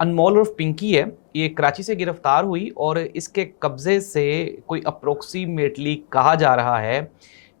अनमोल उर्फ पिंकी है, ये कराची से गिरफ्तार हुई और इसके कब्ज़े से कोई अप्रोक्सीमेटली कहा जा रहा है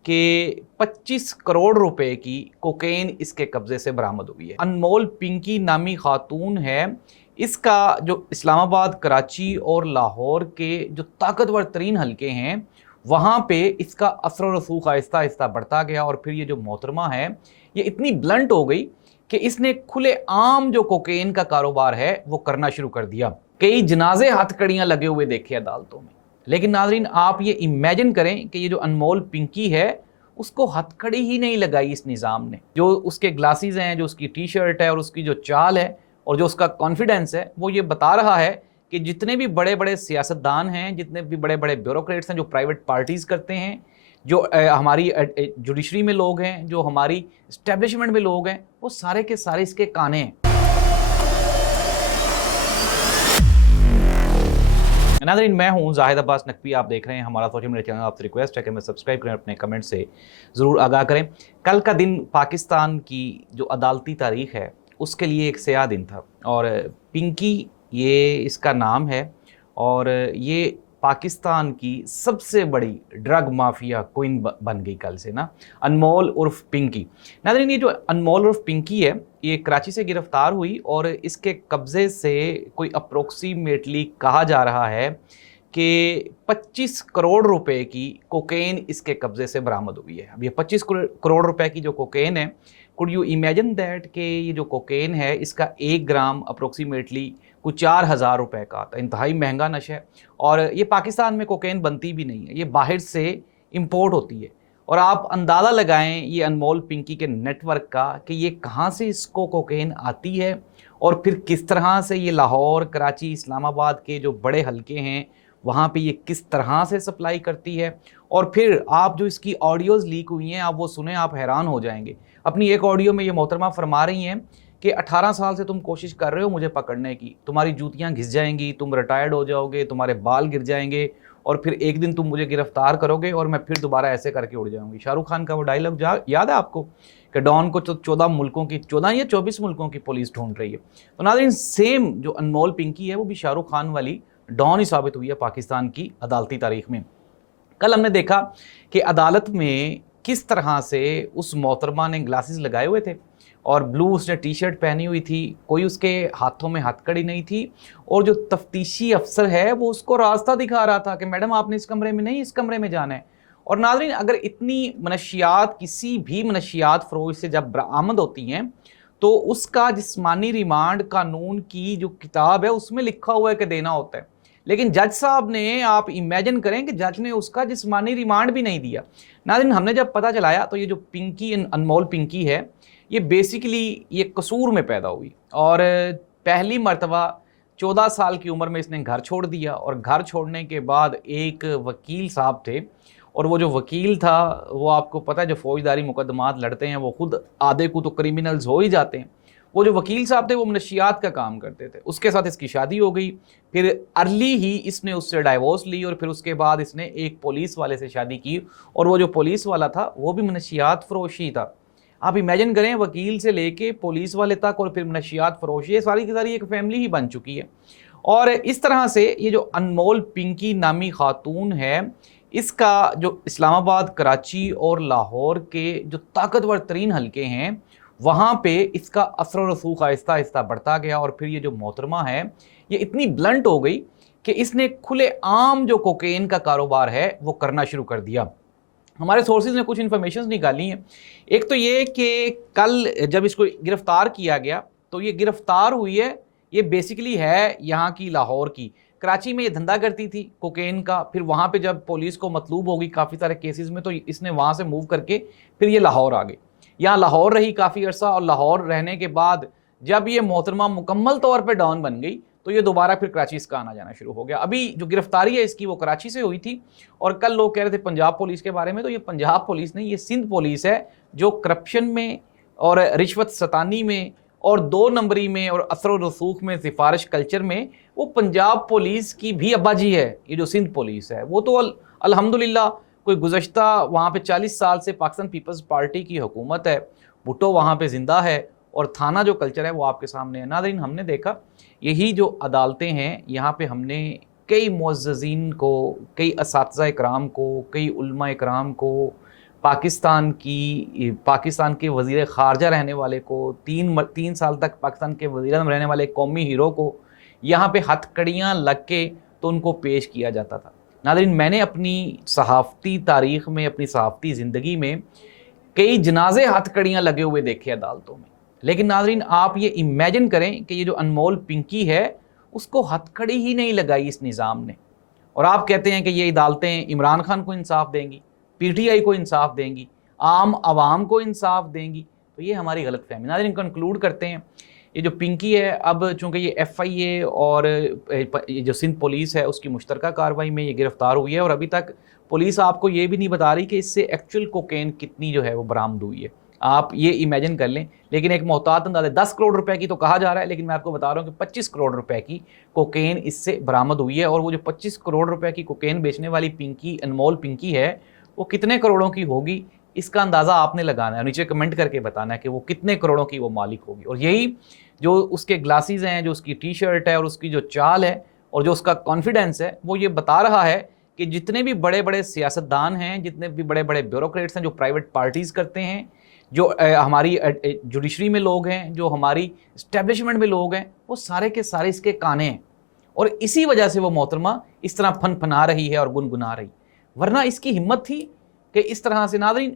कि 25 करोड़ रुपए की कोकेन इसके कब्ज़े से बरामद हुई है। अनमोल पिंकी नामी खातून है, इसका जो इस्लामाबाद, कराची और लाहौर के जो ताकतवर तरीन हलके हैं, वहाँ पे इसका असर व रसूख आहिस्ता आहिस्ता बढ़ता गया और फिर ये जो मोहतरमा है, ये इतनी ब्लंट हो गई कि इसने खुले आम जो कोकेन का कारोबार है वो करना शुरू कर दिया। कई जनाजे हथकड़ियां लगे हुए देखे अदालतों में। लेकिन नाजरीन, आप ये इमेजिन करें कि ये जो अनमोल पिंकी है, उसको हथकड़ी ही नहीं लगाई इस निज़ाम ने। जो उसके ग्लासेस हैं, जो उसकी टी शर्ट है और उसकी जो चाल है और जो उसका कॉन्फिडेंस है, वो ये बता रहा है कि जितने भी बड़े बड़े सियासतदान हैं, जितने भी बड़े बड़े ब्यूरोक्रेट्स हैं जो प्राइवेट पार्टीज़ करते हैं, जो हमारी जुडिशरी में लोग हैं, जो हमारी इस्टेब्लिशमेंट में लोग हैं, वो सारे के सारे इसके काने हैं। नाज़रीन, मैं हूं जाहिद अब्बास नकवी, आप देख रहे हैं हमारा सोशल मीडिया चैनल। आपसे रिक्वेस्ट है कि हमें सब्सक्राइब करें, अपने कमेंट से ज़रूर आगाह करें। कल का दिन पाकिस्तान की जो अदालती तारीख़ है उसके लिए एक स्याह दिन था और पिंकी ये इसका नाम है और ये पाकिस्तान की सबसे बड़ी ड्रग माफिया क्वीन बन गई कल से ना, अनमोल उर्फ पिंकी। नाज़रीन, ये जो अनमोल उर्फ पिंकी है, ये कराची से गिरफ्तार हुई और इसके कब्ज़े से कोई अप्रोक्सीमेटली कहा जा रहा है कि 25 करोड़ रुपए की कोकेन इसके कब्ज़े से बरामद हुई है। अब ये 25 करोड़ रुपए की जो कोकेन है, कुड यू इमेजिन दैट कि ये जो कोकेन है, इसका 1 ग्राम अप्रोक्सीमेटली कुछ 4,000 रुपए का आता है। इंतहाई महंगा नशा है और ये पाकिस्तान में कोकेन बनती भी नहीं है, ये बाहर से इंपोर्ट होती है। और आप अंदाज़ा लगाएं ये अनमोल पिंकी के नेटवर्क का कि ये कहाँ से इसको कोकेन आती है और फिर किस तरह से ये लाहौर, कराची, इस्लामाबाद के जो बड़े हलके हैं वहाँ पे ये किस तरह से सप्लाई करती है। और फिर आप जो इसकी ऑडियोज़ लीक हुई हैं, आप वो सुने, आप हैरान हो जाएंगे। अपनी एक ऑडियो में ये मोहतरमा फरमा रही हैं कि 18 साल से तुम कोशिश कर रहे हो मुझे पकड़ने की, तुम्हारी जूतियां घिस जाएंगी, तुम रिटायर्ड हो जाओगे, तुम्हारे बाल गिर जाएंगे और फिर एक दिन तुम मुझे गिरफ्तार करोगे और मैं फिर दोबारा ऐसे करके उड़ जाऊंगी। शाहरुख खान का वो डायलॉग याद है आपको कि डॉन को 14 मुल्कों की, 14 या 24 मुल्कों की पुलिस ढूंढ रही है। तो नाज़रीन, सेम जो अनमोल पिंकी है वो भी शाहरुख खान वाली डॉन ही साबित हुई है पाकिस्तान की अदालती तारीख में। कल हमने देखा कि अदालत में किस तरह से उस मोहतरमा ने ग्लासेस लगाए हुए थे और ब्लू उसने टी शर्ट पहनी हुई थी, कोई उसके हाथों में हथकड़ी नहीं थी और जो तफ्तीशी अफसर है वो उसको रास्ता दिखा रहा था कि मैडम आपने इस कमरे में नहीं, इस कमरे में जाना है। और नाज़रीन, अगर इतनी मनशियात किसी भी मनशियात फरोश से जब बरामद होती हैं तो उसका जिस्मानी रिमांड कानून की जो किताब है उसमें लिखा हुआ है कि देना होता है। लेकिन जज साहब ने, आप इमेजिन करें कि जज ने उसका जिस्मानी रिमांड भी नहीं दिया। नाज़रीन, हमने जब पता चलाया तो ये जो पिंकी, अनमोल पिंकी है, ये बेसिकली ये कसूर में पैदा हुई और पहली मर्तबा 14 साल की उम्र में इसने घर छोड़ दिया और घर छोड़ने के बाद एक वकील साहब थे और वो जो वकील था वो आपको पता है जो फौजदारी मुकदमात लड़ते हैं वो खुद आधे को तो क्रिमिनल्स हो ही जाते हैं। वो जो वकील साहब थे वो मनशियात का काम करते थे। उसके साथ इसकी शादी हो गई, फिर अर्ली ही इसने उससे डाइवोर्स ली और फिर उसके बाद इसने एक पुलिस वाले से शादी की और वो जो पुलिस वाला था वो भी मनशियात फरोशी था। आप इमेजिन करें, वकील से लेके पुलिस वाले तक और फिर मनशियात फरोशी, ये सारी की सारी एक फैमिली ही बन चुकी है। और इस तरह से ये जो अनमोल पिंकी नामी खातून है, इसका जो इस्लामाबाद, कराची और लाहौर के जो ताकतवर तरीन हलके हैं वहाँ पे इसका असर व रसूख आहिस्ता आहिस्ता बढ़ता गया और फिर ये जो मोहतरमा है ये इतनी ब्लंट हो गई कि इसने खुले आम जो कोकेन का कारोबार है वो करना शुरू कर दिया। हमारे सोर्सेज ने कुछ इन्फॉर्मेशन निकाली हैं। एक तो ये कि कल जब इसको गिरफ्तार किया गया तो ये गिरफ्तार हुई है, ये बेसिकली है यहाँ की, लाहौर की। कराची में ये धंधा करती थी कोकेन का, फिर वहाँ पे जब पुलिस को मतलूब होगी काफ़ी सारे केसेस में तो इसने वहाँ से मूव करके फिर ये लाहौर आ गई। यहाँ लाहौर रही काफ़ी अरसा और लाहौर रहने के बाद जब ये मोहतरमा मुकम्मल तौर पे डॉन बन गई तो ये दोबारा फिर कराची इसका आना जाना शुरू हो गया। अभी जो गिरफ्तारी है इसकी वो कराची से हुई थी और कल लोग कह रहे थे पंजाब पुलिस के बारे में, तो ये पंजाब पुलिस नहीं, ये सिंध पुलिस है जो करप्शन में और रिश्वत सतानी में और 2 नंबरी में और असर व रसूख में, सिफारिश कल्चर में वो पंजाब पुलिस की भी अब्बाजी है। ये जो सिंध पुलिस है वो तो अल्हम्दुलिल्लाह कोई गुज़श्ता वहाँ पे 40 साल से पाकिस्तान पीपल्स पार्टी की हुकूमत है, भुट्टो वहाँ पे ज़िंदा है اور تھانہ جو کلچر ہے وہ آپ کے سامنے ہے۔ ناظرین ہم نے دیکھا یہی جو عدالتیں ہیں یہاں پہ ہم نے کئی معززین کو، کئی اساتذہ اکرام کو، کئی علماء اکرام کو، پاکستان کے وزیر خارجہ رہنے والے کو، 3 سال تک پاکستان کے وزیر اعظم رہنے والے قومی ہیرو کو یہاں پہ ہتھ کڑیاں لگ کے تو ان کو پیش کیا جاتا تھا۔ ناظرین میں نے اپنی صحافتی تاریخ میں، اپنی صحافتی زندگی میں کئی جنازے ہتھ کڑیاں لگے ہوئے دیکھے عدالتوں میں، لیکن ناظرین آپ یہ امیجن کریں کہ یہ جو انمول پنکی ہے اس کو ہتھ کڑی ہی نہیں لگائی اس نظام نے، اور آپ کہتے ہیں کہ یہ عدالتیں عمران خان کو انصاف دیں گی، پی ٹی آئی کو انصاف دیں گی، عام عوام کو انصاف دیں گی، تو یہ ہماری غلط فہمی۔ ناظرین کنکلوڈ کرتے ہیں، یہ جو پنکی ہے اب چونکہ یہ ایف آئی اے اور یہ جو سندھ پولیس ہے اس کی مشترکہ کارروائی میں یہ گرفتار ہوئی ہے، اور ابھی تک پولیس آپ کو یہ بھی نہیں بتا رہی کہ اس سے ایکچوئل کوکین کتنی جو ہے وہ برآمد ہوئی ہے، آپ یہ امیجن کر لیں۔ لیکن ایک محتاط انداز ہے 10 کروڑ روپے کی تو کہا جا رہا ہے، لیکن میں آپ کو بتا رہا ہوں کہ 25 کروڑ روپے کی کوکین اس سے برآمد ہوئی ہے، اور وہ جو 25 کروڑ روپے کی کوکین بیچنے والی پنکی، انمول پنکی ہے، وہ کتنے کروڑوں کی ہوگی اس کا اندازہ آپ نے لگانا ہے، نیچے کمنٹ کر کے بتانا ہے کہ وہ کتنے کروڑوں کی وہ مالک ہوگی۔ اور یہی جو اس کے گلاسز ہیں، جو اس کی ٹی شرٹ ہے، اور اس کی جو چال ہے، اور جو اس کا کانفیڈنس ہے، وہ یہ بتا رہا ہے کہ جتنے بھی بڑے بڑے سیاستدان ہیں، جتنے بھی بڑے بڑے بیوروکریٹس ہیں جو پرائیویٹ پارٹیز کرتے ہیں، جو ہماری جوڈیشری میں لوگ ہیں، جو ہماری اسٹیبلشمنٹ میں لوگ ہیں، وہ سارے کے سارے اس کے کانے ہیں، اور اسی وجہ سے وہ محترمہ اس طرح پھن پھنا رہی ہے اور گنگنا رہی، ورنہ اس کی ہمت تھی کہ اس طرح سے۔ ناظرین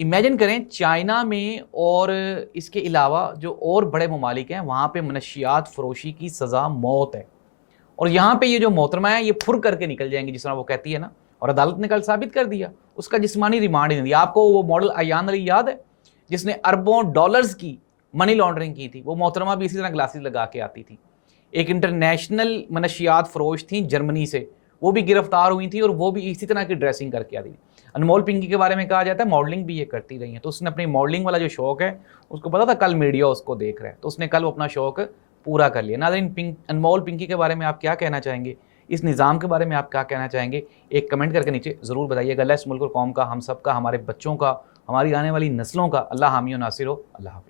امیجن کریں چائنا میں اور اس کے علاوہ جو اور بڑے ممالک ہیں وہاں پہ منشیات فروشی کی سزا موت ہے، اور یہاں پہ یہ جو محترمہ ہے یہ پھر کر کے نکل جائیں گی جس طرح وہ کہتی ہے نا، اور عدالت نے کل ثابت کر دیا، اس کا جسمانی ریمانڈ ہی نہیں دیا۔ آپ کو وہ ماڈل ایان علی یاد ہے جس نے اربوں ڈالرز کی منی لانڈرنگ کی تھی؟ وہ محترمہ بھی اسی طرح گلاسز لگا کے آتی تھی، ایک انٹرنیشنل منشیات فروش تھیں جرمنی سے، وہ بھی گرفتار ہوئی تھی اور وہ بھی اسی طرح کی ڈریسنگ کر کے آتی تھی۔ انمول پنکی کے بارے میں کہا جاتا ہے ماڈلنگ بھی یہ کرتی رہی ہیں، تو اس نے اپنی ماڈلنگ والا جو شوق ہے اس کو پتا تھا کل میڈیا اس کو دیکھ رہا ہے، تو اس نے کل وہ اپنا شوق پورا کر لیا۔ ناظرین انمول پنکی کے بارے میں آپ کیا کہنا چاہیں گے، اس نظام کے بارے میں آپ کیا کہنا چاہیں گے، ایک کمنٹ کر کے نیچے ضرور بتائیے گا۔ اللہ اس ملک اور قوم کا، ہم سب کا، ہمارے بچوں کا، ہماری آنے والی نسلوں کا اللہ حامی و ناصر ہو۔ اللہ حافظ۔